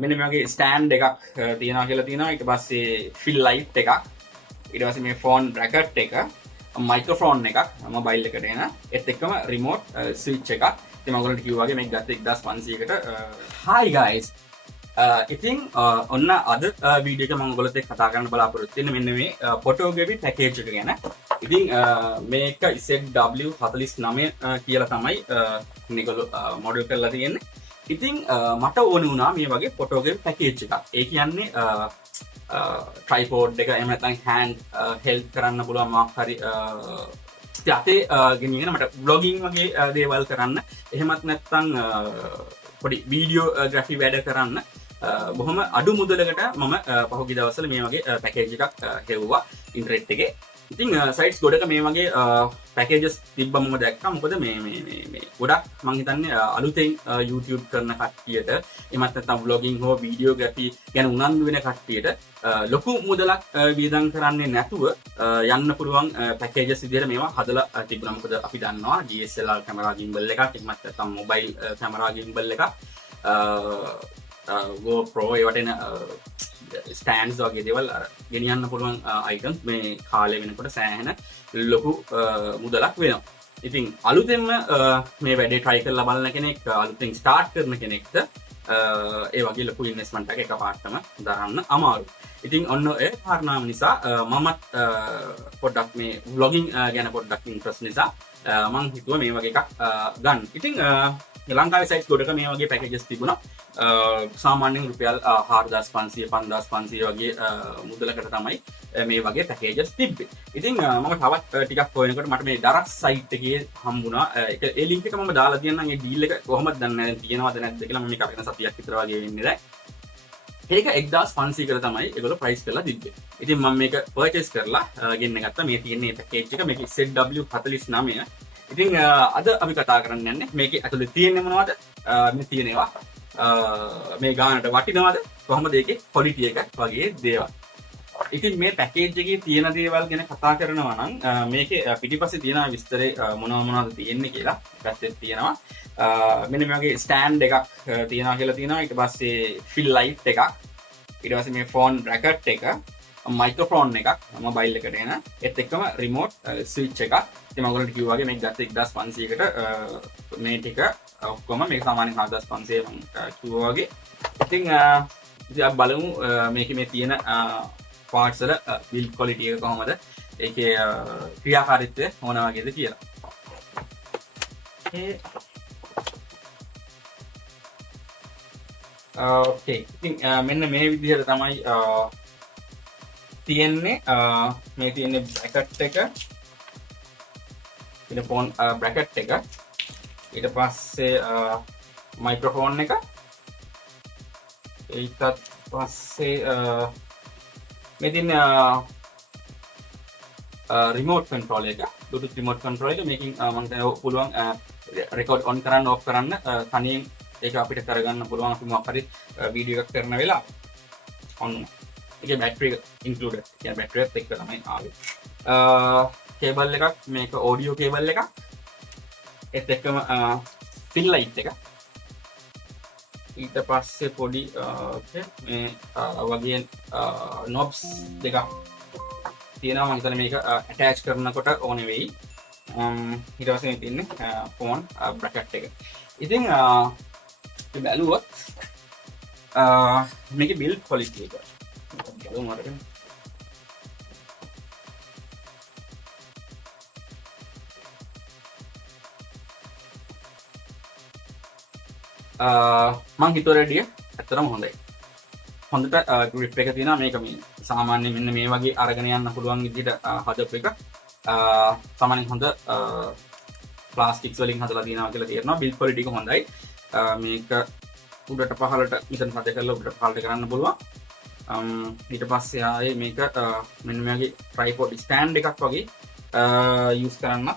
මෙන්න මේ වගේ ස්ටෑන්ඩ් එකක් තියනවා කියලා තියෙනවා. ඊට පස්සේ ෆිල් ලයිට් එකක්, ඊට පස්සේ මේ ෆෝන් බ්‍රැකට් එක, මයික්‍රොෆෝන් එකක් මොබයිල් එකට එන, ඒත් එක්කම රිමෝට් ස්විච් එකක්. ඉතින් මම ඔයගොල්ලන්ට කිව්වා වගේ මේක ගත්තේ 1500කට. Hi guys. ඉතින් ඔන්න අද වීඩියෝ එක මම ඔයගොල්ලොත් එක්ක කතා කරන්න බලාපොරොත්තු වෙන්නේ මෙන්න මේ ෆොටෝග්‍රැෆි පැකේජ් එක ගැන. ඉතින් මේක ZW49 කියලා තමයි මේගොල්ලෝ මොඩල් කරලා තියෙන්නේ. ඉතින් මට ඕන වුණා මේ වගේ ෆොටෝග්‍රැෆි පැකේජ් එකක්. ඒ කියන්නේ ට්‍රයිපෝඩ් එක එහෙම නැත්නම් හෑන්ඩ් හෙල්ප් කරන්න පුළුවන් මොකක් හරි යතේ ගෙනියන මට බ්ලොගින් වගේ දේවල් කරන්න, එහෙමත් නැත්නම් පොඩි වීඩියෝග්‍රැෆි වැඩ කරන්න බොහොම අඩු මුදලකට මම පහුගිය දවස්වල මේ වගේ පැකේජ් එකක් හෙව්වා ඉන්ටර්නෙට් එකේ. ඉතින් සයිට්ස් ගොඩක මේ වගේ පැකේජස් තිබ්බ මම දැක්කා. මොකද මේ ගොඩක් මම හිතන්නේ අලුතෙන් YouTube කරන කට්ටියට, එමත් නැත්නම් vlogging හෝ videography ගැන උනන්දු වෙන කට්ටියට ලොකු මුදලක් වියදම් කරන්නේ නැතුව යන්න පුළුවන් පැකේජස් විදිහට මේවා හදලා තිබුණා. මොකද අපි දන්නවා DSLR කැමරා gimbal එකක්, එමත් නැත්නම් mobile කැමරා gimbal එකක්, GoPro ඒවට එන ස්ටෑන්ඩ්ස් වගේ දේවල් ගෙනියන්න පුළුවන් අයිටම්ස් මේ කාලේ වෙනකොට සෑහෙන ලොකු මුදලක් වෙනවා. ඉතින් අලුතෙන්ම මේ වැඩේ try කරලා බලන කෙනෙක්, අලුතෙන් start කරන කෙනෙක්ට ඒ වගේ ලොකු ඉන්වෙස්ට්මන්ට් එකක් එකපාරටම දරන්න අමාරුයි. ඉතින් ඔන්න ඒ කාරණාව නිසා මමත් පොඩ්ඩක් මේ vlogging ගැන පොඩ්ඩක් ඉන්ට්‍රස්ට් නිසා මම හිතුවා මේ වගේ එකක් ගන්න. ඉතින් ලංකාවේ සයිට්ස් ගොඩක මේ වගේ පැකේජස් තිබුණා. සාමාන්‍යයෙන් රුපියල් 4500 5500 වගේ මුදලකට තමයි මේ වගේ පැකේජස් තිබ්බේ. ඉතින් මම තවත් ටිකක් හොයනකොට මට මේ දරස් සයිට් එකේ හම්බුණා. ඒ ලින්ක් එක මම දාලා තියන්නම්. ඒ ඩීල් එක කොහොමද දන්නේ නැහැ, තියෙනවද නැද්ද කියලා. මම මේක අපිට සතියක් විතර වගේ වෙන්නේ දැන්. ඒක 1500කට තමයි ඒගොල්ලෝ ප්‍රයිස් කරලා තිබ්බේ. ඉතින් මම මේක පර්චේස් කරලා ගෙන්න ගත්තා. මේ තියෙන මේ පැකේජ් එක, මේක ZW49. ඉතින් අද අපි කතා කරන්න යන්නේ මේකේ ඇතුලේ තියෙන්නේ මොනවද, මේ තියෙනවා මේ ගානට වටිනවද, කොහොමද ඒකේ ක්වොලිටි එක වගේ දේවල්. ඉතින් මේ පැකේජ් එකේ තියෙන දේවල් ගැන කතා කරනවා නම් මේකේ පිටිපස්සේ තියෙන විස්තරේ මොනවද තියෙන්නේ කියලා පැත්තේ තියෙනවා. මෙන්න මේ වගේ ස්ටෑන්ඩ් එකක් තියෙනවා කියලා තියෙනවා. ඊට පස්සේ ෆිල් ලයිට් එකක්, ඊට පස්සේ මේ ෆෝන් බ්‍රැකට් එක, මයික්‍රොෆෝන් එකක් මොබයිල් එකට එන, ඒත් එක්කම රිමෝට් ස්විච් එකක්. ඉතින් මම ඔයගොල්ලන්ට කිව්වා වගේ මේක ගත්තේ 1500කට. මේ ටික ඔක්කොම මේක සාමාන්‍යයෙන් 4500 මම කිව්වා වගේ. ඉතින් අපි බලමු මේකේ මේ තියෙන පාර්ට්ස් වල බිල්ඩ් ක්වොලිටි එක කොහොමද, ඒකේ ක්‍රියාකාරීත්වය මොන වගේද කියලා. ඕකේ. ඉතින් මෙන්න මේ විදිහට තමයි තියෙන්නේ. මේ තියෙන්නේ බ්‍රැකට් එක, ඊට ෆෝන් බ්‍රැකට් එක, ඊට පස්සේ මයික්‍රොෆෝන් එක, ඊට පස්සේ මේ තියෙන රිමෝට් කන්ට්‍රෝල් එක, බ්ලූටූත් රිමෝට් කන්ට්‍රෝල් එක. මේකෙන් මම හිතනවා පුළුවන් රෙකෝඩ් ඔන් කරන්න ඔෆ් කරන්න තනියෙන් ඒක අපිට කරගන්න පුළුවන්. අපි මොකක් හරි වීඩියෝ එකක් කරන වෙලාව ඔන්න ඒකේ බැටරි එක ඉන්ක්ලූඩඩ්. කියන්නේ බැටරි එකත් එක්ක තමයි ආවේ. කේබල් එකක්, මේක ඔඩියෝ කේබල් එකක්, ඒත් එක්කම ෆිල් ලයිට් එක. ඊට පස්සේ පොඩි මේ වගේ නොබ්ස් දෙකක් තියෙනවා. මම හිතන්නේ මේක ඇටච් කරනකොට ඕනේ වෙයි. ඊට පස්සේ මේ තියෙන්නේ ෆෝන් බ්‍රැකට් එක. ඉතින් අපි බැලුවොත් මේකේ බිල්ඩ් ක්වොලිටි එක බලමු අරගෙන. මං හිතුවට වැඩිය ඇත්තටම හොඳයි. හොඳට ග්‍රිප් එක තියෙනවා. මේක මේ සාමාන්‍යයෙන් මෙන්න මේ වගේ අරගෙන යන්න පුළුවන් විදිහට හදපු එක. සාමාන්‍යයෙන් හොඳ ප්ලාස්ටික්ස් වලින් හදලා තියෙනවා කියලා තේරෙනවා. බිල්ඩ් ක්වොලිටි එක හොඳයි. මේක උඩට පහළට මිෂන් හද කරලා උඩට පහළට කරන්න පුළුවන්. ඊට පස්සේ ආයේ මේක මෙන්න මේ වගේ ට්‍රයිපෝඩ් ස්ටෑන්ඩ් එකක් වගේ යූස් කරන්න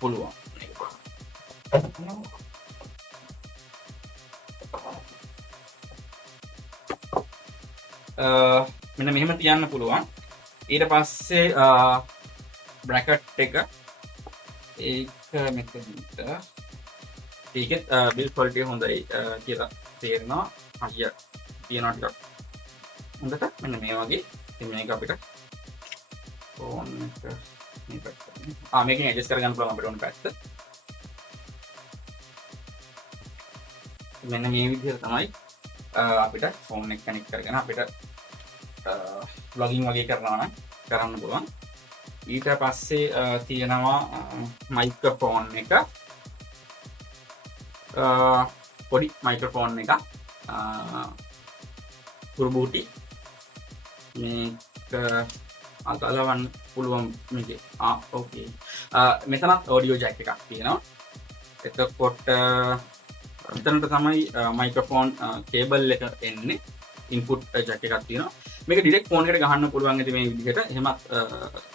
පුළුවන්. මෙන්න මෙහෙම තියන්න පුළුවන්. ඊට පස්සේ බ්‍රැකට් එක ඒක මෙතනට ඒකෙත් බිල්ඩ් ක්වොලිටි හොඳයි කියලා තේරෙනවා. හරිය තියෙනවා ටිකක් හොඳට මෙන්න මේ වගේ. ඉතින් මේක අපිට ෆෝන් එක මේ පැත්ත මේකෙන් ඇඩ්ජස්ට් කරගන්න පුළුවන් අපිට ඕන පැත්ත. මෙන්න මේ විදිහට තමයි අපිට ෆෝන් එක කනෙක්ට් කරගෙන අපිට vlogging වගේ කරනවා නම් කරන්න පුළුවන්. ඊට පස්සේ තියෙනවා මයික්‍රොෆෝන් එක, පොඩි මයික්‍රොෆෝන් එක, පුරුබූටි මේක අගලවන්න පුළුවන් මේකේ. ඕකේ. මෙතනත් ඔඩියෝ ජැක් එකක් තියෙනවා. එතකොට මෙතනට තමයි මයික්‍රොෆෝන් කේබල් එක එන්නේ. ඉන්පුට් ජැක් එකක් තියෙනවා. මේක ඩිරෙක්ට් ෆෝන් එකට ගහන්න පුළුවන්. ඉතින් මේ විදිහට එහෙමත්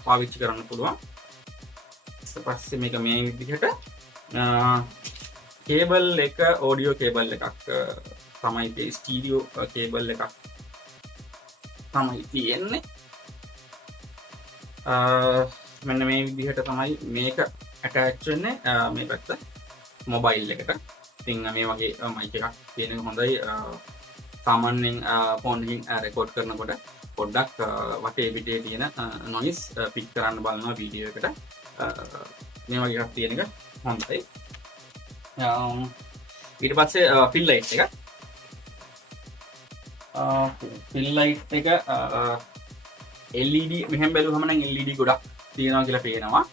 පාවිච්චි කරන්න පුළුවන්. ඊට පස්සේ මේක මේ විදිහට කේබල් එක ඔඩියෝ කේබල් එකක් තමයි තියෙන්නේ. ස්ටීරියෝ කේබල් එකක් තමයි තියෙන්නේ. මෙන්න මේ විදිහට තමයි මේක ඇටච් වෙන්නේ මේ පැත්ත මොබයිල් එකට. ඉතින් මේ වගේ මයික් එකක් තියෙන එක හොඳයි. සාමාන්‍යයෙන් ෆෝන් එකකින් රෙකෝඩ් කරනකොට පොඩ්ඩක් වටේ පිටේ තියෙන නොයිස් පික් කරන්න බලනවා වීඩියෝ එකට. මේ වගේ එකක් තියෙන එක හොඳයි. ඊට පස්සේ ෆිල් ලයිට් එක. ෆිල් ලයිට් එක LED මෙහෙම බැලුවම නම් LED ගොඩක් තියෙනවා කියලා පේනවා.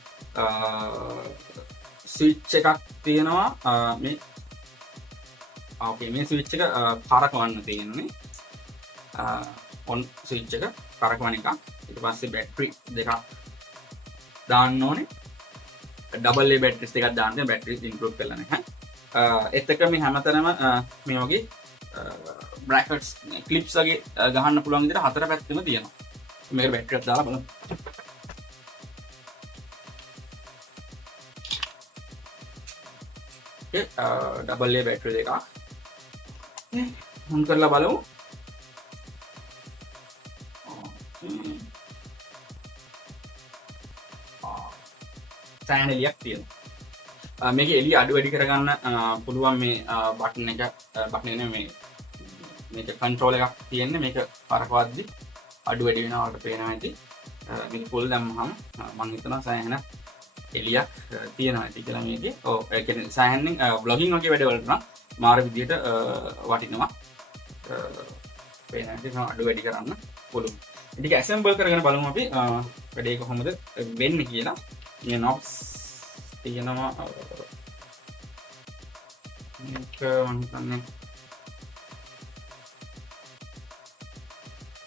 ස්විච් එකක් තියෙනවා මේ. ඕකේ මේ ස්විච් එක කරකවන්න තියෙන්නේ. ඔන් ස්විච් එක කරකවන එක. ඊට පස්සේ බැටරි දෙකක් දාන්න ඕනේ. ඩබල් A බැටරිස් දෙකක් දාන්න තියෙනවා. බැටරිස් ඉන්ක්ලූඩ් කරලා නැහැ. ඒත් එක මේ හැමතැනම මේ වගේ බ්‍රැකට්ස් ක්ලිප්ස් වගේ ගහන්න පුළුවන් විදිහට හතර පැත්තෙම තියෙනවා. මේක බැටරියක් දාලා බලමු. ඕකේ ඩබල් A බැටරි දෙකක් ඔන් කරලා බලමු. ෆෑන් එලියක් තියෙනවා. මේක එළිය අඩු වැඩි කරගන්න පුළුවන් මේ බටන් එක. බටන් එක නෙමෙයි මේක කන්ට්‍රෝල් එකක් තියෙන්නේ. මේක පරකවද්දි අඩු වැඩි වෙනවා වලට පේනවා ඇති. මේක ෆුල් දැම්මහම මම හිතනවා සෑහෙන එළියක් තියෙනවා ඇති කියලා මේකේ. ඔව් ඒ කියන්නේ සෑහෙනින් vlogging වගේ වැඩ වලට නම් මාර විදියට වටිනවා. පේන ඇති අඩු වැඩි කරන්න පුළුවන්. ටික ඇසෙම්බල් කරගෙන බලමු අපි වැඩේ කොහොමද වෙන්නේ කියලා. මේ knobs තියෙනවා. මේක මම හිතන්නේ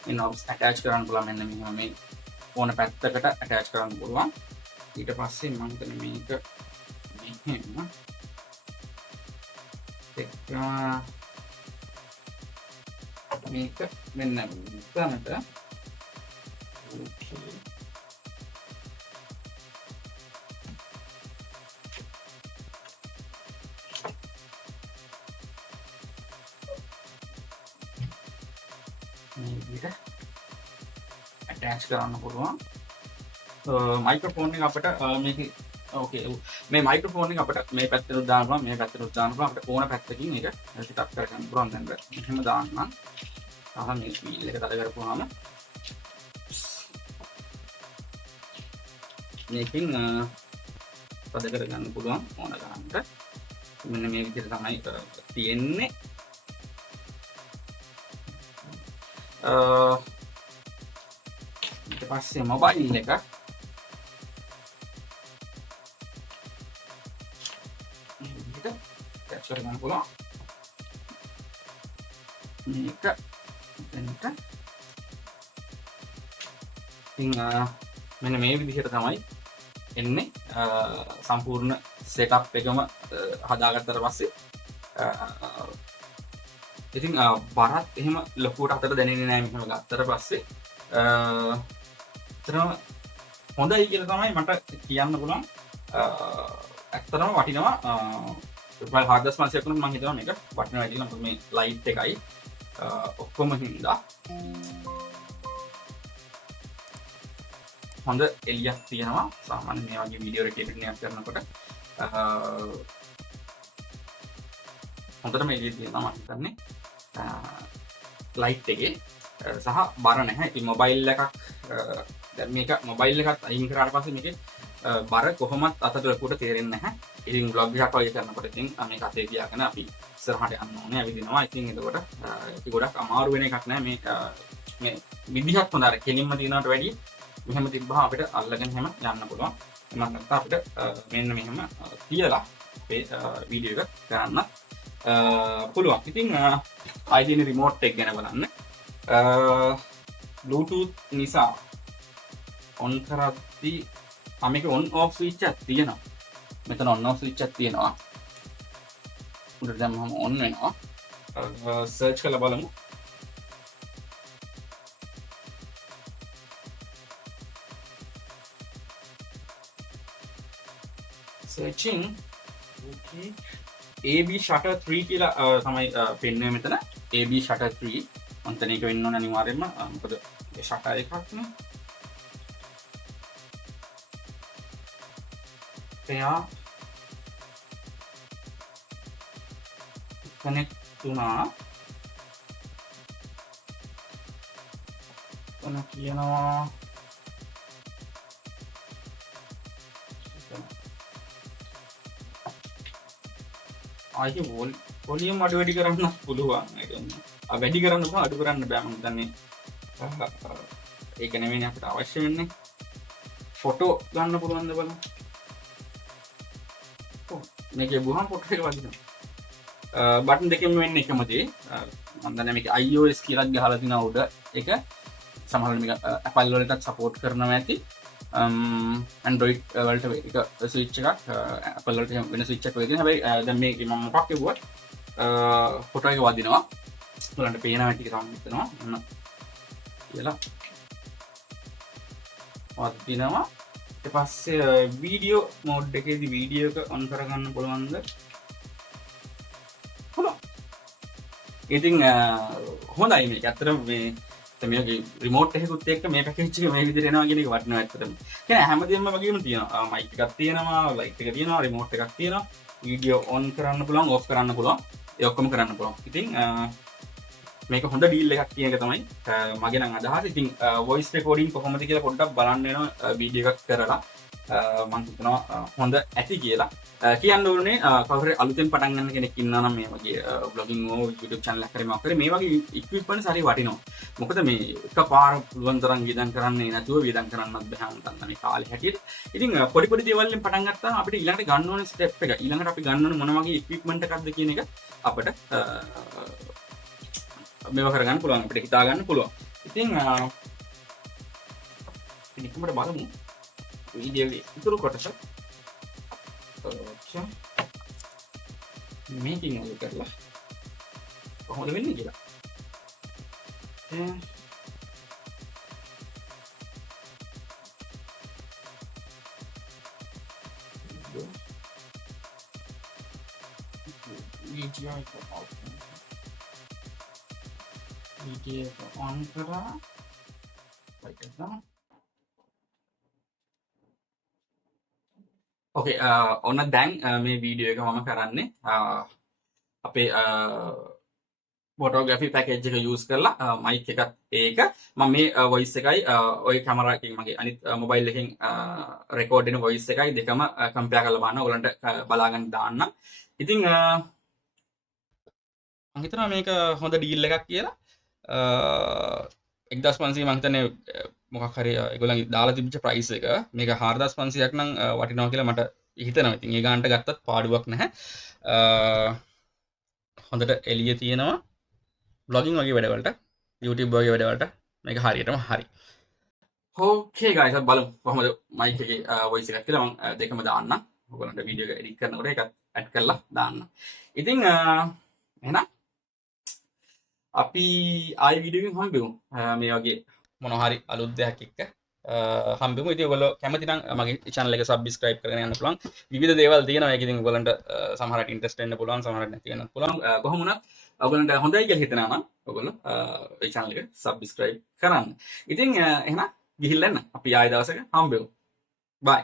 මේ knobs attach කරන්න පුළුවන්. මෙන්න මෙහෙම මේ ඕන පැත්තකට attach කරන්න පුළුවන්. ඊට පස්සේ මම හිතන්නේ මේක මෙහෙම මේක මෙන්න මෙතනට attach කරන්න පුළුවන්. මයික්‍රොෆෝන් එක අපිට මේක ඕකේ මේ මයික්‍රොෆෝන් එක අපිට මේ පැත්තට දාන්න පුළුවන්. මේ පැත්තට දාන්න පුළුවන්. අපිට ඕන පැත්තකින් මේක සෙටප් කරගන්න පුළුවන්. දැන් මෙහෙම දාන්නම්. අහම මේ වීල් එක තද කරපුවාම මේකෙන් තද කරගන්න පුළුවන් ඕන ගන්නට. මෙන්න මේ විදිහට තමයි තියෙන්නේ. ඊට පස්සේ මොබයිල් එක මේ විදිහට attach කරගන්න පුළුවන්. මේක එතනට ඉතින් මෙන්න මේ විදිහට තමයි එන්නේ. සම්පූර්ණ සෙටප් එකම හදාගත්තට පස්සේ ඉතින් බරත් එහෙම ලොකුවට අතට දැනෙන්නේ නැහැ. මෙහෙම ගත්තට පස්සේ ඇත්තටම හොඳයි කියලා තමයි මට කියන්න පුළුවන්. ඇත්තටම වටිනවා. රුපියල් 4500ක් වුණත් මම හිතනවා මේක වටිනවා කියලා. මොකද මේ ලයිට් එකයි ඔක්කොම හින්දා හොඳ එළියක් තියෙනවා. සාමාන්‍ය මේ වගේ වීඩියෝ රෙකෝඩින්ග් එකක් කරනකොට හොඳටම එළිය තියෙනවා මම හිතන්නේ. ලයිට් එකේ සහ බර නැහැ. ඉතින් මොබයිල් එකක් දැන් මේක මොබයිල් එකත් අයින් කරාට පස්සේ මේකේ බර කොහොමත් අතට ලකුවට තේරෙන්නේ නැහැ. ඉතින් vlog එකක් වගේ කරනකොට ඉතින් මේක අතේ තියාගෙන අපි ඉස්සරහට යන්න ඕනේ. ඇවිදිනවා. ඉතින් එතකොට ඒක ගොඩක් අමාරු වෙන එකක් නෑ. මේ විදිහක් හොඳ අර කෙලින්ම තියනවට වැඩිය මෙහෙම තිබ්බහම අපිට අල්ලගෙන හැම යන්න පුළුවන්. එමත් නැත්නම් අපිට මෙන්න මෙහෙම තියලා අපේ වීඩියෝ එක කරන්න පුළුවන්. ඉතින් ආයිදින රිමෝට් එක ගැන බලන්න. Bluetooth නිසා on කරද්දී මේක on off switch එකක් තියෙනවා. මෙතන on off switch එකක් තියෙනවා. උඩට දැම්මම on වෙනවා. search කරලා බලමු. searching okay AB shutter 3 කියලා තමයි පෙන්වන්නේ මෙතන. AB shutter 3 අන්තන එක වෙන්න ඕන අනිවාර්යයෙන්ම. මොකද ඒ shutter එකක් නේ. එයා කනෙක්ට් වුණා. කොන කියනවා ආයේ වොලියම් අඩු වැඩි කරන්න පුළුවන්. වැඩි කරන්න පුළුවන්, අඩු කරන්න බෑ. මම හිතන්නේ ඒක නෙවෙයි අපිට අවශ්‍ය වෙන්නේ. ෆොටෝ ගන්න පුළුවන්ද බලන්න. මේකේ බුහම ෆොටෝ එක වදිනවා. බටන් දෙකෙන් වෙන්නේ එකම දේ. මම දන්නේ මේක iOS කියලා ගහලා තිනා උඩ එක. සමහරවිට මේක Apple වලටත් සපෝට් කරනවා ඇති. Android වලට එක ස්විච් එකක් Apple වලට වෙන ස්විච් එකක් වගේ. හැබැයි දැන් මේක මම මොකක් කිව්වත් ෆොටෝ එක වදිනවා. ඔයාලන්ට පේනවා ටික තමයි හිතනවා. එන්න කියලා වදිනවා. ඊට පස්සේ වීඩියෝ මෝඩ් එකේදී වීඩියෝ එක ඔන් කරගන්න පුළුවන්ද? පුළුවන්. ඉතින් හොඳයි මේක. ඇත්තටම මේ රිමෝට් එකකුත් එක්ක මේ පැකේජ් එක මේ විදිහට එනවා කියන එක වටිනවා ඇත්තටම. කියන්නේ හැමදේම වගේම තියෙනවා. මයික් එකක් තියෙනවා, ලයිට් එක තියෙනවා, රිමෝට් එකක් තියෙනවා. වීඩියෝ ඔන් කරන්න පුළුවන්, ඔෆ් කරන්න පුළුවන්. ඒ ඔක්කොම කරන්න පුළුවන්. ඉතින් මේක හොඳ ඩීල් එකක් කියන එක තමයි මගේ නම් අදහස. ඉතින් වොයිස් රෙකෝඩින් කොහොමද කියලා පොඩ්ඩක් බලන්න වෙනවා වීඩියෝ එකක් කරලා. මම හිතනවා හොඳ ඇති කියලා. කියන්න ඕනේ කවුරු හරි අලුතෙන් පටන් ගන්න කෙනෙක් ඉන්නවා නම් මේ වගේ බ්ලොගින් ඕ YouTube channel එකක් කරේ මොකක් කරේ මේ වගේ equipments හරි වටිනවා. මොකද මේ එකපාර පුළුවන් තරම් වියදම් කරන්නේ නැතුව වියදම් කරන්නත් බෑ මම මේ කාලේ හැටියට. ඉතින් පොඩි පොඩි දේවල් වලින් පටන් ගත්තාම අපිට ඊළඟට ගන්න ඕනේ ස්ටෙප් එක. ඊළඟට අපි ගන්න ඕනේ මොන වගේ equipment එකක්ද කියන එක අපිට මේවා කරගන්න පුළුවන්. අපිට හිතා ගන්න පුළුවන්. ඉතින් ඉක්මනට බලමු වීඩියෝ එකේ ඉතුරු කොටස. ඔච්චර මේකින් එක කරලා කොහොමද වෙන්නේ කියලා. වීඩියෝ එක ඔන් කරා like that. ඕකේ ඔන්න දැන් මේ වීඩියෝ එක මම කරන්නේ අපේ ෆොටෝග්‍රැෆි පැකේජ් එක යූස් කරලා මයික් එකත් ඒක මම මේ වොයිස් එකයි ඔය කැමරා එකකින් මගේ අනිත් මොබයිල් එකකින් රෙකෝඩ් වෙන වොයිස් එකයි දෙකම කම්පෙයාර් කරලා බලන්න ඔයගලන්ට බලා ගන්න දාන්න. ඉතින් මම හිතනවා මේක හොඳ ඩීල් එකක් කියලා. 1500 මම හිතන්නේ මොකක් හරි ඒගොල්ලන්ගේ දාලා තිබිච්ච ප්‍රයිස් එක මේක 4500ක් නම් වටිනවා කියලා මට හිතෙනවා. ඉතින් ඒ ගානට ගත්තත් පාඩුවක් නැහැ. හොඳට එළිය තියෙනවා. vlogging වගේ වැඩවලට YouTube වගේ වැඩවලට මේක හරියටම හරි. ඕකේ guys අපි බලමු කොහොමද මයික් එකේ වොයිස් එකක් කියලා. මම දෙකම දාන්න. ඔයගොල්ලන්ට වීඩියෝ එක එඩිට් කරනකොට ඒකත් ඇඩ් කරලා දාන්න. ඉතින් එහෙනම් අපි ආයි වීඩියෝ එකකින් හම්බෙමු. මේ වගේ මොනවා හරි අලුත් දෙයක් එක්ක හම්බෙමු. ඉතින් ඔයගොල්ලෝ කැමති නම් මගේ channel එක subscribe කරගෙන යන්න පුළුවන්. විවිධ දේවල් තියෙනවා. ඒක ඉතින් ඔයගොල්ලන්ට සමහරට ඉන්ට්‍රස්ට් වෙන්න පුළුවන්, සමහරට නැති වෙන්නත් පුළුවන්. කොහොම වුණත් ඔයගොල්ලන්ට හොඳයි කියලා හිතනවා නම් ඔයගොල්ලෝ මේ channel එක subscribe කරන්න. ඉතින් එහෙනම් ගිහිල්ලා එන්න. අපි ආයෙ දවසක හම්බෙමු. bye.